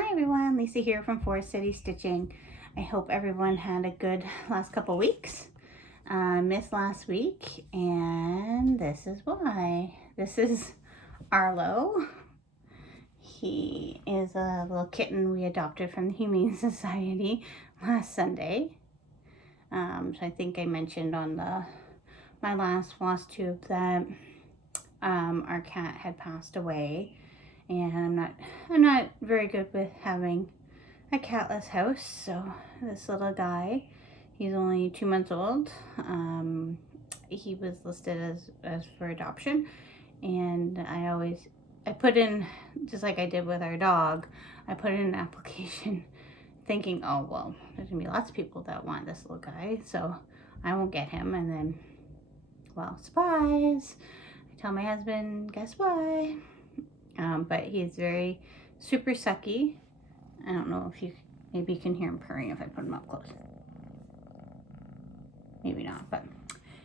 Hi everyone, Lisa here from Forest City Stitching. I hope everyone had a good last couple weeks. Missed last week, and this is why. This is Arlo. He is a little kitten we adopted from the Humane Society last Sunday. So I think I mentioned on my last Flosstube that our cat had passed away. And I'm not very good with having a catless house, so this little guy, he's only 2 months old. He was listed as for adoption, and I put in, just like I did with our dog, I put in an application thinking, oh well, there's gonna be lots of people that want this little guy, so I won't get him. And then, well, surprise, I tell my husband, guess why? But he's very super sucky. I don't know if maybe you can hear him purring if I put him up close. Maybe not, but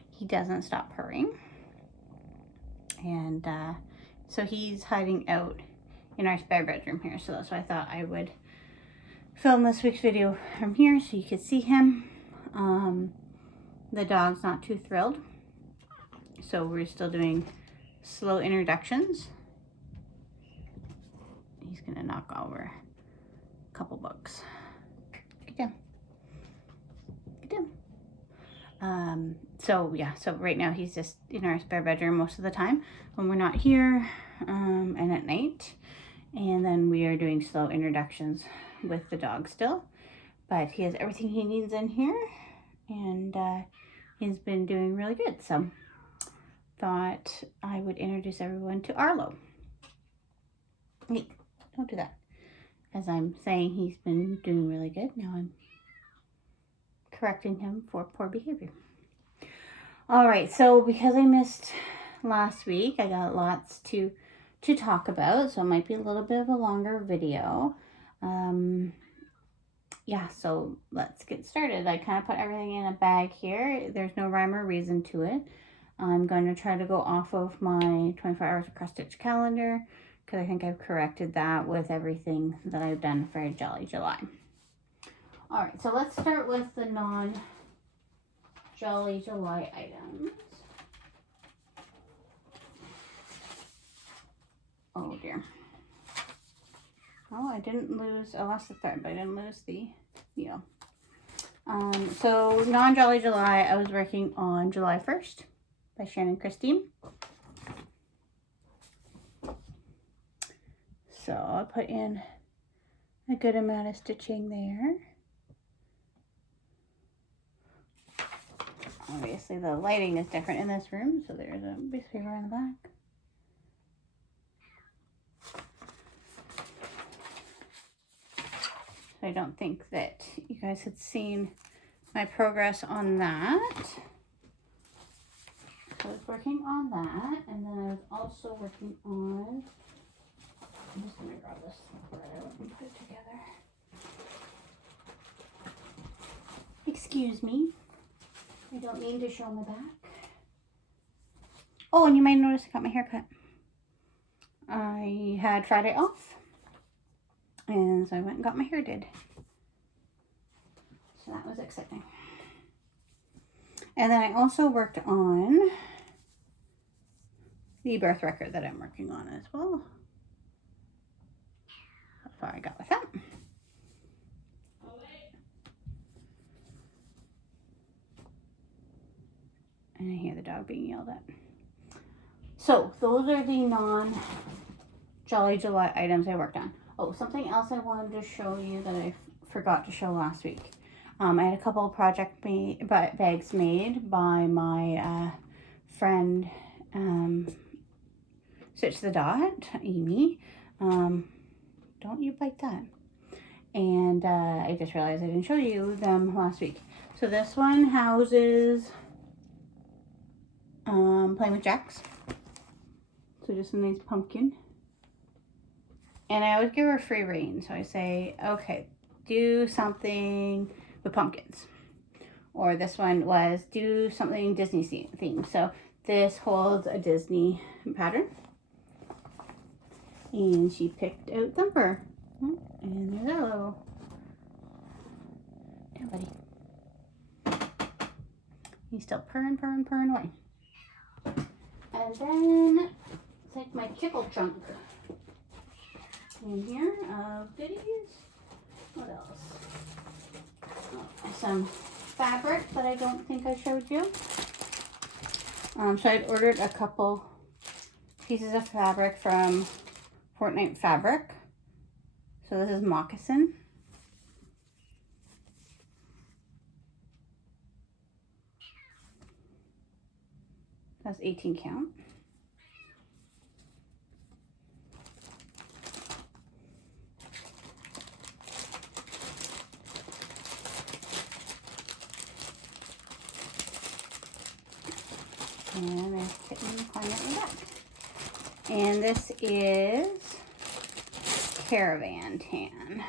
he doesn't stop purring. And so he's hiding out in our spare bedroom here. So that's why I thought I would film this week's video from here so you could see him. The dog's not too thrilled. So we're still doing slow introductions. He's gonna knock over a couple books. Get down. Get down. So right now he's just in our spare bedroom most of the time when we're not here, and at night. And then we are doing slow introductions with the dog still. But he has everything he needs in here, and he's been doing really good. So thought I would introduce everyone to Arlo. Hey. Don't do that. As I'm saying, he's been doing really good. Now I'm correcting him for poor behavior. All right, so because I missed last week, I got lots to talk about, so it might be a little bit of a longer video. Yeah, so let's get started. I kind of put everything in a bag here. There's no rhyme or reason to it. I'm going to try to go off of my 24 hours of cross stitch calendar, because I think I've corrected that with everything that I've done for Jolly July. All right, so let's start with the non-Jolly July items. Oh dear. Oh, I lost the thread, but I didn't lose the needle. So non-Jolly July, I was working on July 1st by Shannon Christine. So I'll put in a good amount of stitching there. Obviously the lighting is different in this room, so there's a big paper on the back. So I don't think that you guys had seen my progress on that. So I was working on that, and then I was also working on, I'm just going to grab this thread and put it together. Excuse me. I don't mean to show my back. Oh, and you might notice I got my hair cut. I had Friday off, and so I went and got my hair did. So that was exciting. And then I also worked on the birth record that I'm working on as well. How far I got with that. And I hear the dog being yelled at. So those are the non-Jolly July items I worked on. Oh, something else I wanted to show you that I forgot to show last week. I had a couple of project bags made by my friend Stitch the Dot, Amy. Don't you bite that. And I just realized I didn't show you them last week. So this one houses Playing with Jacks. So just a nice pumpkin. And I always give her free rein. So I say, okay, do something with pumpkins. Or this one was do something Disney themed. So this holds a Disney pattern. And she picked out Thumper. And there's Arlo. Yeah, buddy. He's still purring away. And then it's like my chickle chunk in here of goodies. What else? Oh, some fabric that I don't think I showed you. So I'd ordered a couple pieces of fabric from Fortnite Fabric. So this is moccasin. That's 18 count. And there's kitten climbing in the back. And this is Caravan Tan.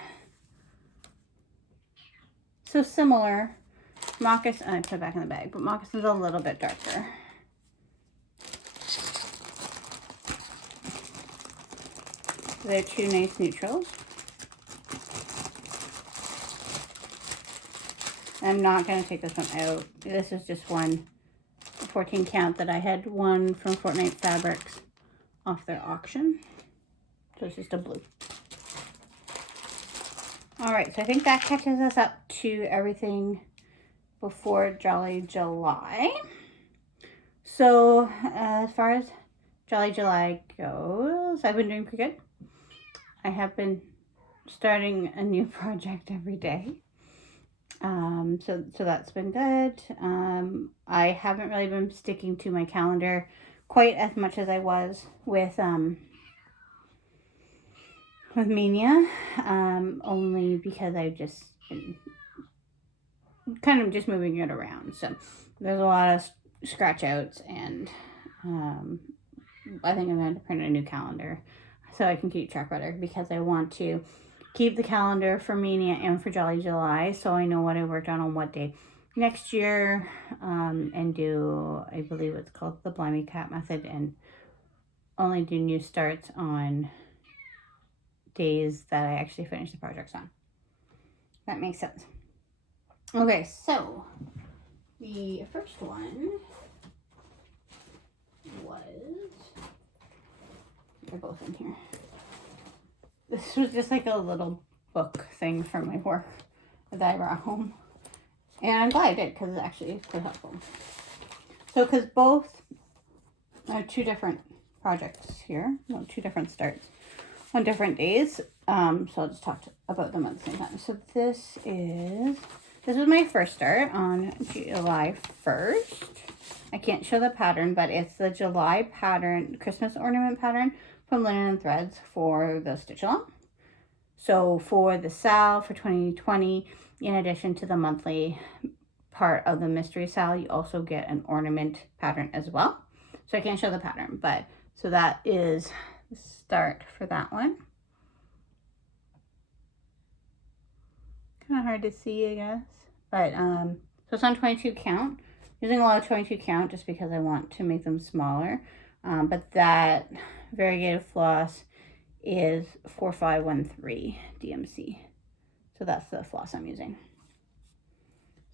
So similar. Moccasin, I put it back in the bag, but moccasin's a little bit darker. They're two nice neutrals. I'm not going to take this one out. This is just one 14 count that I had won from Fortnite Fabrics off their auction. So it's just a blue. Alright, so I think that catches us up to everything before Jolly July. So as far as Jolly July goes, I've been doing pretty good. I have been starting a new project every day. So that's been good. I haven't really been sticking to my calendar quite as much as I was with Mania, only because I've just been kind of just moving it around. So there's a lot of scratch outs, and I think I'm going to print a new calendar so I can keep track better, because I want to keep the calendar for Mania and for Jolly July, so I know what I worked on what day next year, and do, I believe it's called the Blimey Cat method, and only do new starts on days that I actually finish the projects on. That makes sense. Okay, so the first one was, they're both in here. This was just like a little book thing for my work that I brought home. And I'm glad I did, because it actually is quite helpful. So, because both are two different projects here, well, two different starts on different days. So I'll just talk about them at the same time. So this was my first start on July 1st. I can't show the pattern, but it's the July pattern, Christmas ornament pattern from Linen and Threads for the stitch along. So for the sale for 2020, in addition to the monthly part of the mystery sale, you also get an ornament pattern as well. So I can't show the pattern, but so that is the start for that one. Kind of hard to see, I guess, but so it's on 22 count. Using a lot of 22 count just because I want to make them smaller, but that variegated floss is 4513 DMC. So that's the floss I'm using.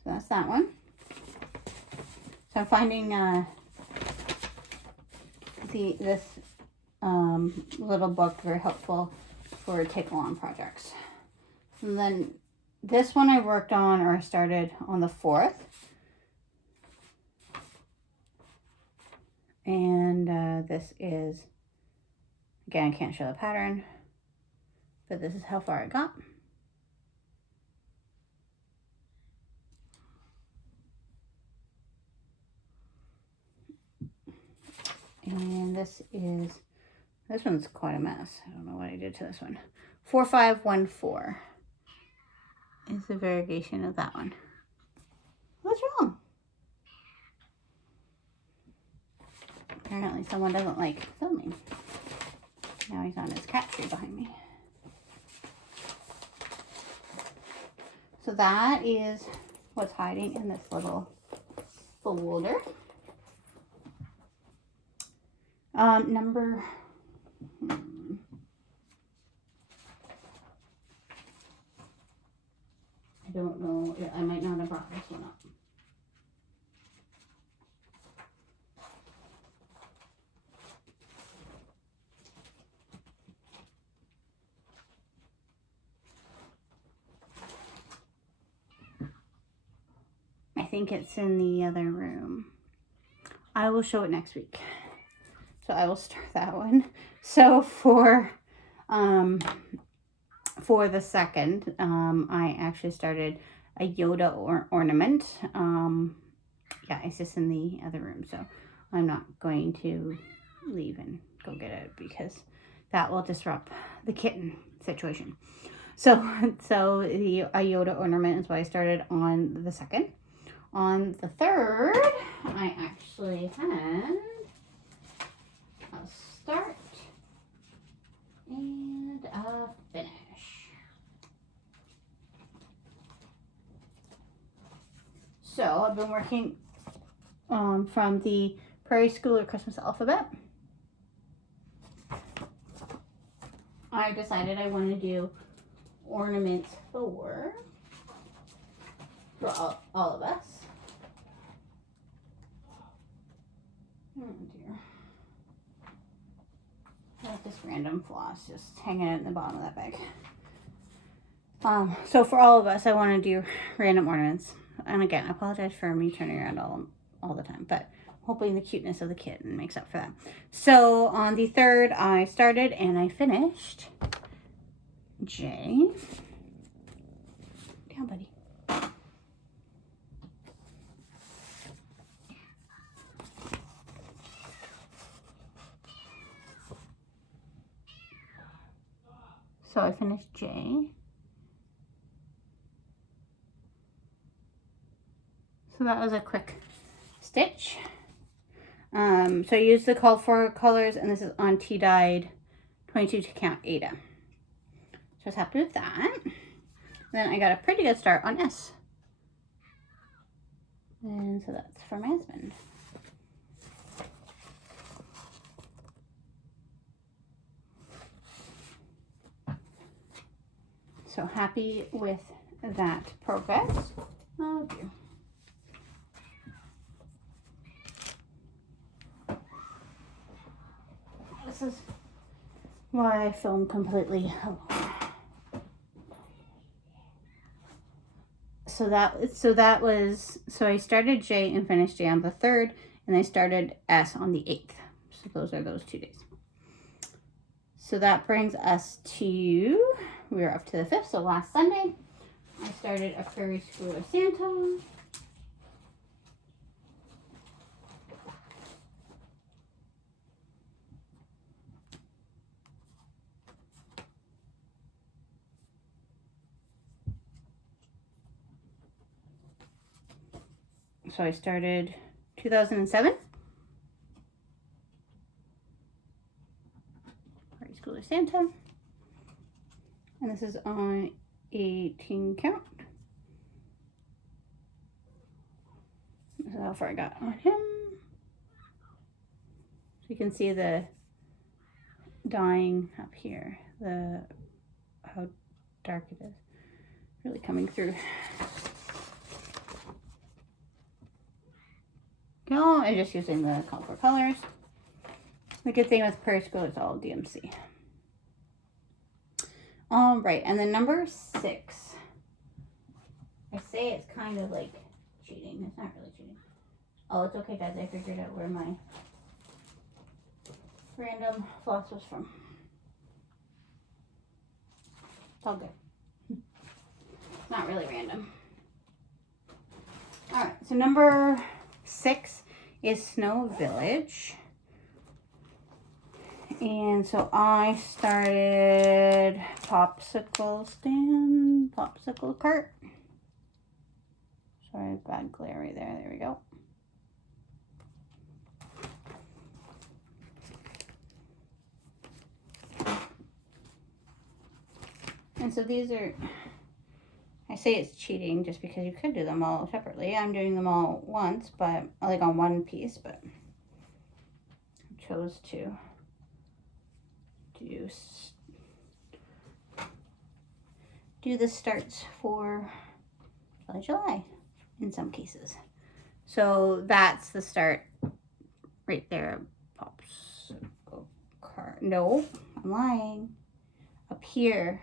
So that's that one. So I'm finding this little book very helpful for take along projects. And then this one I worked on, or started on the 4th. And this is, again, I can't show the pattern, but this is how far I got. And this one's quite a mess. I don't know what I did to this one. 4514 is the variegation of that one. What's wrong? Apparently someone doesn't like filming. Now he's on his cat tree behind me. So that is what's hiding in this little folder. I don't know. I might not have brought this one up. I think it's in the other room. I will show it next week. So I will start that one. So for the second, I actually started a Yoda ornament. Yeah, it's just in the other room. So I'm not going to leave and go get it because that will disrupt the kitten situation. So the Yoda ornament is what I started on the second. On the third, I actually had a start and a finish. So I've been working from the Prairie Schooler Christmas alphabet. I decided I want to do ornaments for all of us. Oh dear. I have this random floss just hanging in the bottom of that bag. So for all of us, I want to do random ornaments. And again, I apologize for me turning around all the time, but hoping the cuteness of the kitten makes up for that. So on the third, I started and I finished J. Down, buddy. So I finished J. So that was a quick stitch. So I used the called for colors, and this is on tea dyed 22 to count Ada. So I was happy with that. Then I got a pretty good start on S. And so that's for my husband. So happy with that progress. Oh dear. This is why I film completely alone. So I started J and finished J on the 3rd, and I started S on the 8th. So those are those 2 days. So that brings us to, we're up to the 5th, so last Sunday, I started a Prairie Schooler Santa. So I started 2007. Prairie Schooler Santa. And this is on 18 count. This is how far I got on him. So you can see the dyeing up here, how dark it is. Really coming through. No, I'm just using the call for colors. The good thing with Prairie School is all DMC. All right, and then number 6. I say it's kind of like cheating. It's not really cheating. Oh, it's okay, guys. I figured out where my random floss was from. It's all good. It's not really random. All right, so number 6 is Snow Village. And so I started popsicle stand, popsicle cart. Sorry, bad glare right there. There we go. And so these are, I say it's cheating just because you could do them all separately. I'm doing them all once, but like on one piece, but I chose to do the starts for probably July in some cases. So that's the start right there. Pops. No, I'm lying. Up here.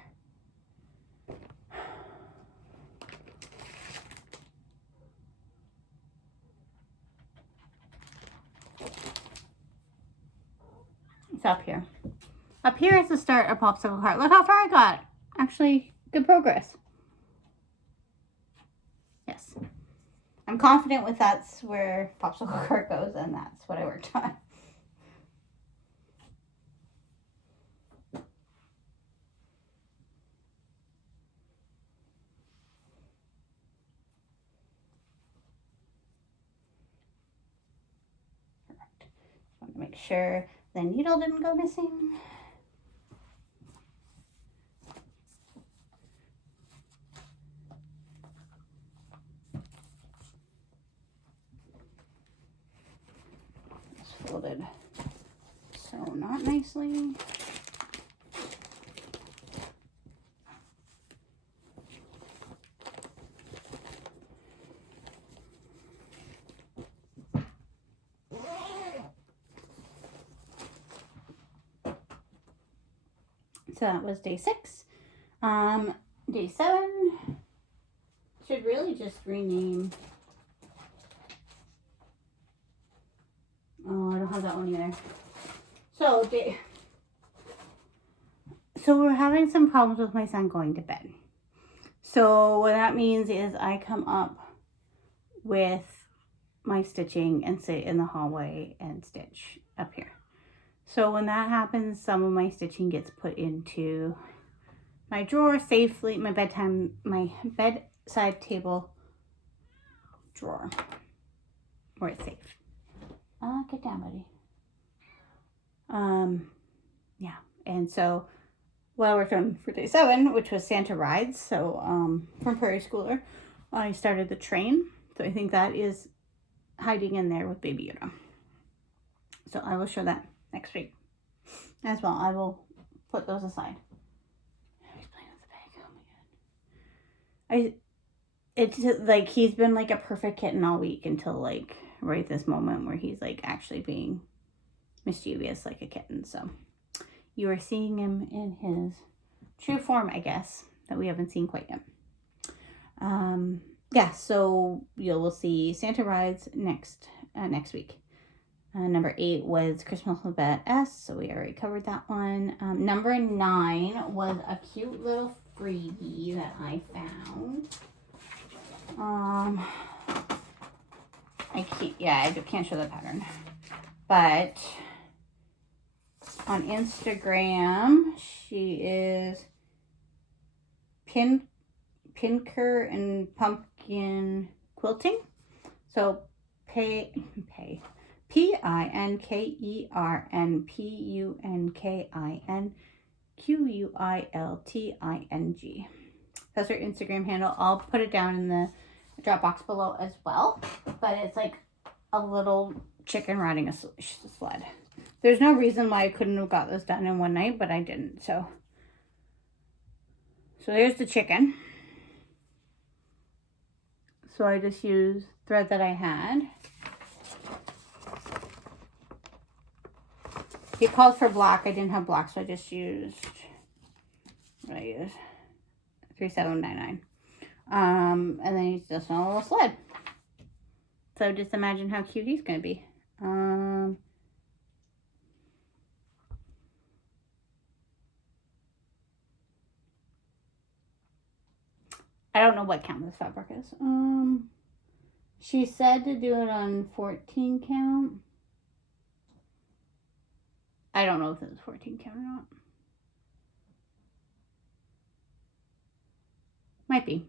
It's up here. Up here is the start of Popsicle Heart. Look how far I got. Actually, good progress. Yes. I'm confident with that's where Popsicle Heart goes, and that's what I worked on. Perfect. Just want to make sure the needle didn't go missing. Folded so not nicely. So that was day 6. Day 7 should really just rename. Oh, I don't have that one either. So we're having some problems with my son going to bed. So what that means is I come up with my stitching and sit in the hallway and stitch up here. So when that happens, some of my stitching gets put into my drawer safely, my bedside table drawer where it's safe. Get down, buddy. Yeah. And so what I worked on for day 7, which was Santa Rides. So, from Prairie Schooler, I started the train. So I think that is hiding in there with Baby Yoda. So I will show that next week as well. I will put those aside. He's playing with the bag. Oh my God. It's like he's been like a perfect kitten all week until like right this moment where he's like actually being mischievous like a kitten. So you are seeing him in his true form, I guess, that we haven't seen quite yet. Yeah, so you will see Santa Rides next week. Number 8 was Christmas Alphabet S, so we already covered that one. Number 9 was a cute little freebie that I found. I can't show the pattern, but on Instagram she is Pinker and Pumpkin Quilting. So Pinkern Quilting. That's her Instagram handle. I'll put it down in the drop box below as well. But it's like a little chicken riding a sled. There's no reason why I couldn't have got this done in one night, but I didn't. So there's the chicken. So I just used thread that I had. It calls for black. I didn't have black, so I just used, what I use, 3799. And then he's just on a little sled. So just imagine how cute he's going to be. I don't know what count this fabric is. She said to do it on 14 count. I don't know if it's 14 count or not. Might be.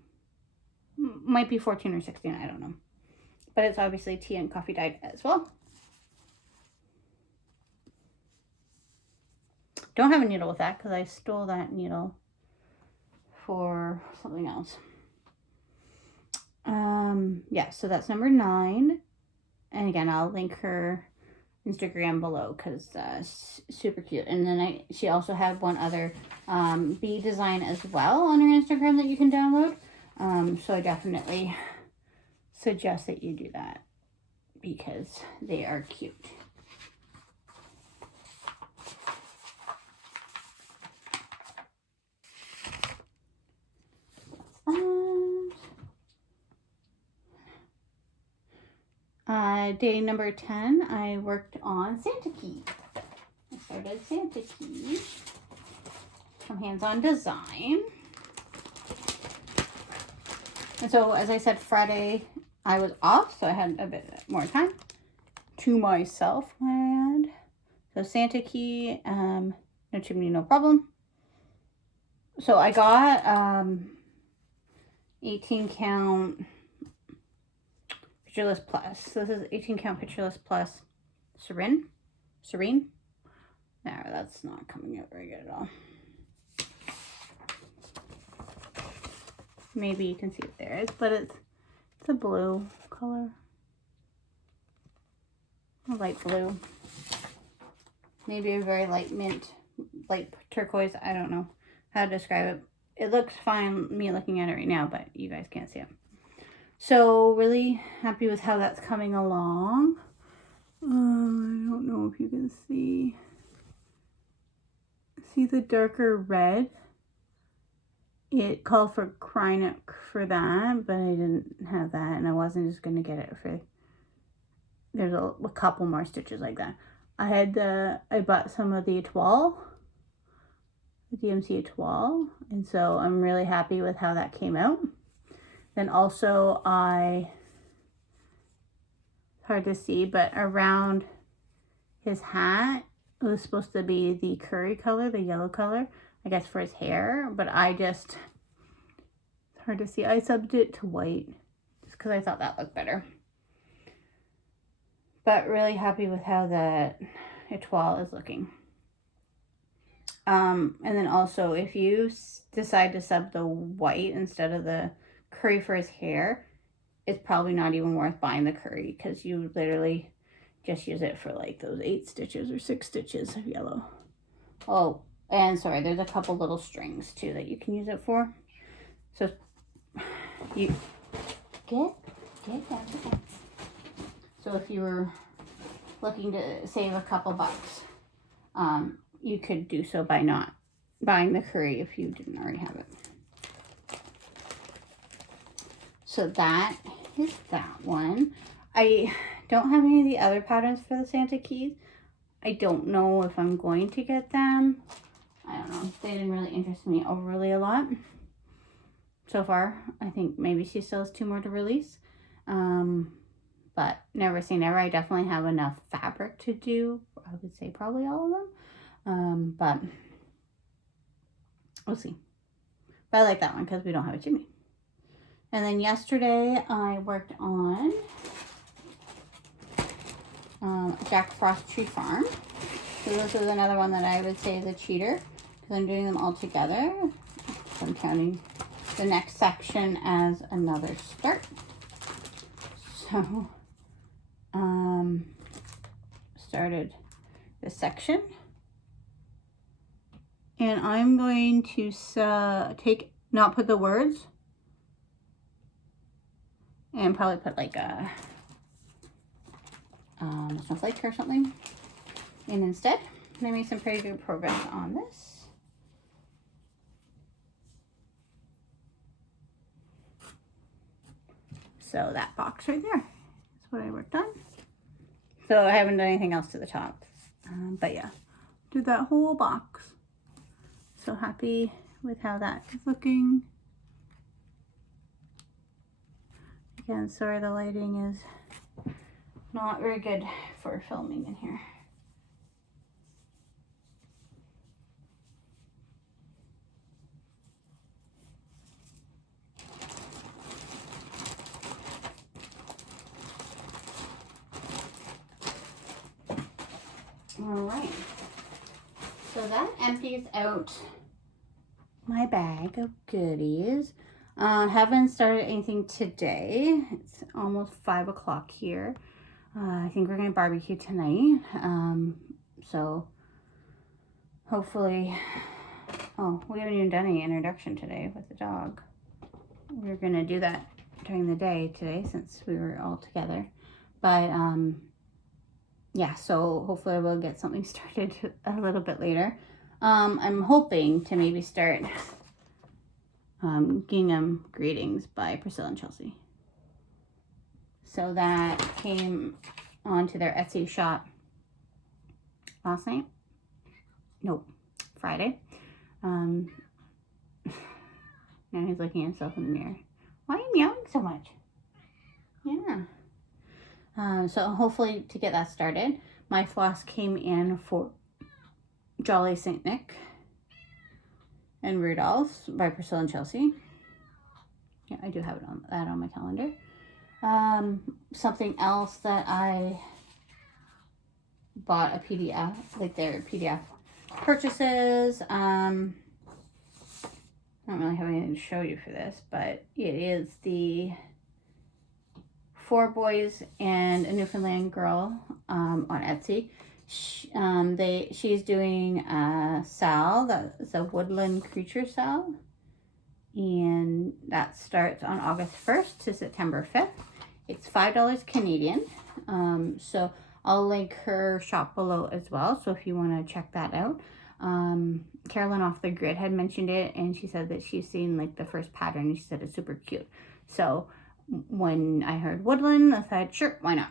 Might be 14 or 16, I don't know. But it's obviously tea and coffee dyed as well. Don't have a needle with that because I stole that needle for something else. Yeah, so that's number 9. And again, I'll link her Instagram below because super cute. And then she also had one other bee design as well on her Instagram that you can download. So I definitely suggest that you do that because they are cute. Day number 10, I worked on Santa Key. I started Santa Key from Hands-On Design. And so, as I said, Friday I was off, so I had a bit more time to myself, might I add. So Santa Key, no chimney, no problem. So I got 18 count Pictureless Plus. So this is 18 count Pictureless Plus Serene. No, that's not coming out very good at all. Maybe you can see it there, but it's a blue color. A light blue. Maybe a very light mint, light turquoise. I don't know how to describe it. It looks fine, me looking at it right now, but you guys can't see it. So really happy with how that's coming along. I don't know if you can see the darker red. It called for Kreinik for that, but I didn't have that, and I wasn't just going to get it for, there's a couple more stitches like that. I bought some of the Etoile, the DMC Etoile, and so I'm really happy with how that came out. Then also hard to see, but around his hat, it was supposed to be the curry color, the yellow color, I guess for his hair, but it's hard to see. I subbed it to white just because I thought that looked better. But really happy with how that Etoile is looking. And then also, if you decide to sub the white instead of the curry for his hair, it's probably not even worth buying the curry because you literally just use it for like those 8 stitches or 6 stitches of yellow. Oh, and sorry, there's a couple little strings too that you can use it for. So you get down. So if you were looking to save a couple bucks, you could do so by not buying the curry if you didn't already have it. So that is that one. I don't have any of the other patterns for the Santa Keys. I don't know if I'm going to get them. I don't know. They didn't really interest me overly a lot so far. I think maybe she still has 2 more to release. But never say never. I definitely have enough fabric to do, I would say probably all of them. But we'll see. But I like that one because we don't have a chimney. And then yesterday I worked on Jack Frost Tree Farm. So this is another one that I would say is a cheater because I'm doing them all together. So I'm counting the next section as another start. So started this section. And I'm going to not put the words, and probably put like a snowflake or something in instead. And I made some pretty good progress on this. So that box right there is what I worked on. So I haven't done anything else to the top. But yeah, did that whole box. So happy with how that is looking. Again, sorry the lighting is not very good for filming in here. All right, so that empties out my bag of goodies. Haven't started anything today. It's almost 5 o'clock here. I think we're gonna barbecue tonight. So hopefully, oh, we haven't even done any introduction today with the dog. we were gonna do that during the day today since we were all together. But yeah, so hopefully we'll get something started a little bit later. I'm hoping to maybe start Gingham Greetings by Priscilla and Chelsea. So that came onto their Etsy shop last night. Nope, Friday. Now he's looking at himself in the mirror. Why are you meowing so much? Yeah. So hopefully to get that started, my floss came in for Jolly St. Nick and Rudolph's by Priscilla and Chelsea. Yeah, I do have it on my calendar. Something else that I bought a PDF, like their PDF purchases. I don't really have anything to show you for this, but it is the 4 Boys and a Newfoundland Girl on Etsy. She's doing a sal, that's a woodland creature sal, and that starts on August 1st to September 5th. It's $5 Canadian. So I'll link her shop below as well, so if you want to check that out. Carolyn off the grid had mentioned it, and she said that she's seen like the first pattern, and she said it's super cute. So when I heard woodland, I said sure, why not.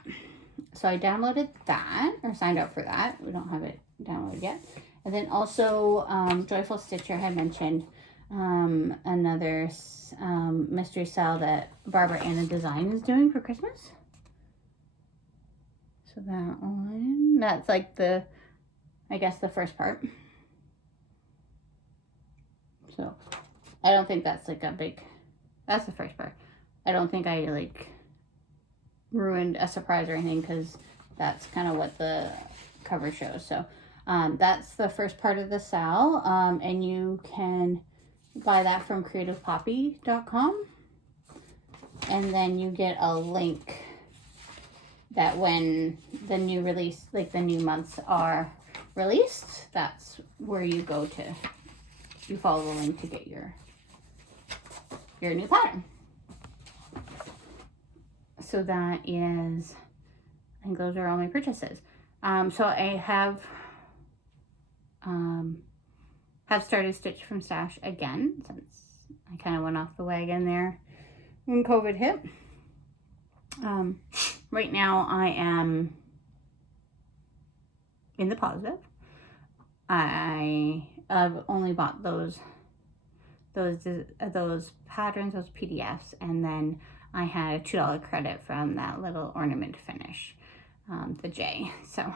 So I downloaded that, or signed up for that. We don't have it downloaded yet. And then also Joyful Stitcher had mentioned another mystery sale that Barbara Anna Design is doing for Christmas. So that one, that's like the, I guess the first part. So I don't think that's like a big, that's the first part. I don't think I like ruined a surprise or anything, because that's kind of what the cover shows. So that's the first part of the sale, and you can buy that from creativepoppy.com, and then you get a link that when the new release, like the new months are released, that's where you go to, you follow the link to get your new pattern. So that is, I think those are all my purchases. So I have started Stitch from Stash again, since I kind of went off the wagon there when COVID hit. Right now I am in the positive. I've only bought those patterns, those PDFs, and then I had a $2 credit from that little ornament finish, the J. So,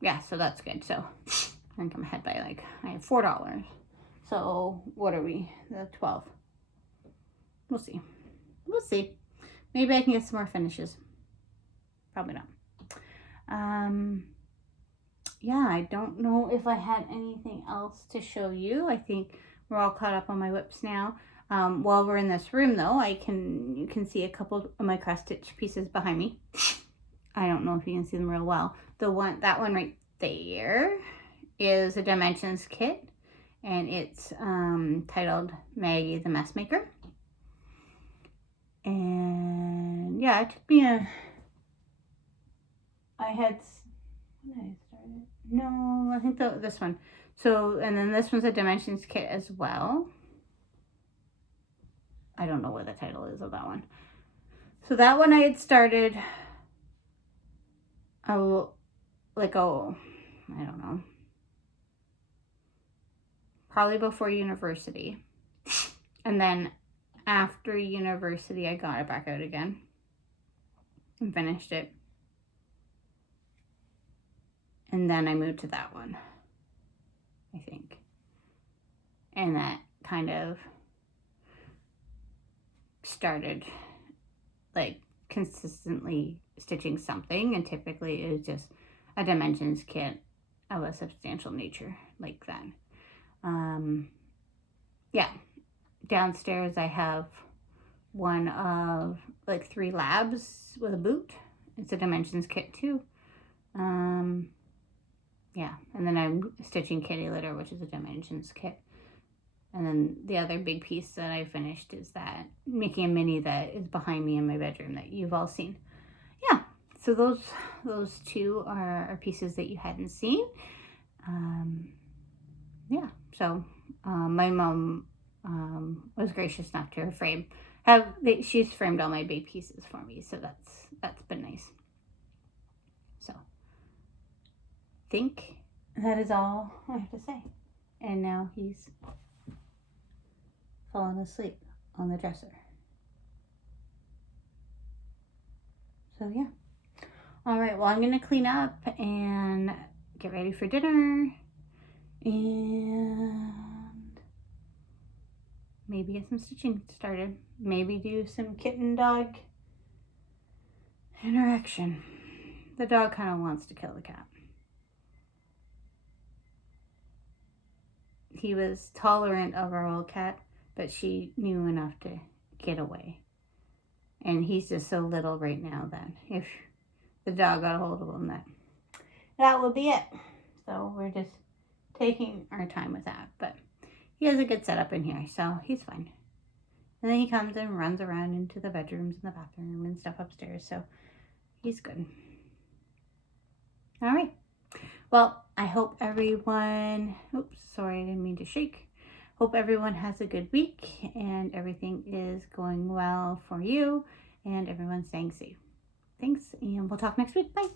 yeah, so that's good. So I think I'm ahead by like, I have $4. So what are we? The 12. We'll see. We'll see. Maybe I can get some more finishes. Probably not. Yeah, I don't know if I had anything else to show you. I think we're all caught up on my whips now. While we're in this room though, you can see a couple of my cross stitch pieces behind me. I don't know if you can see them real well. That one right there is a Dimensions kit, and it's titled Maggie the Mess Maker. And yeah, it took me when did I start it? No, I think this one. So, and then this one's a Dimensions kit as well. I don't know what the title is of that one. So that one I had started I don't know, probably before university. And then after university, I got it back out again and finished it. And then I moved to that one, I think. And that kind of started like consistently stitching something, and typically it was just a Dimensions kit of a substantial nature like that. Yeah, downstairs I have one of like 3 labs with a boot. It's a Dimensions kit too. Yeah, and then I'm stitching kitty litter, which is a Dimensions kit And then the other big piece that I finished is that making a mini that is behind me in my bedroom that you've all seen. Yeah, so those two are pieces that you hadn't seen. Yeah, so my mom was gracious enough to frame. She's framed all my big pieces for me, so that's been nice. So I think that is all I have to say. And now he's fallen asleep on the dresser. So yeah. All right, well, I'm gonna clean up and get ready for dinner and maybe get some stitching started. Maybe do some kitten dog interaction. The dog kind of wants to kill the cat. He was tolerant of our old cat, but she knew enough to get away. And he's just so little right now that if the dog got a hold of him, that would be it. So we're just taking our time with that. But he has a good setup in here, so he's fine. And then he comes and runs around into the bedrooms and the bathroom and stuff upstairs, so he's good. All right. Well, I hope everyone, oops, sorry, I didn't mean to shake. Hope everyone has a good week and everything is going well for you and everyone's staying safe. Thanks, and we'll talk next week. Bye.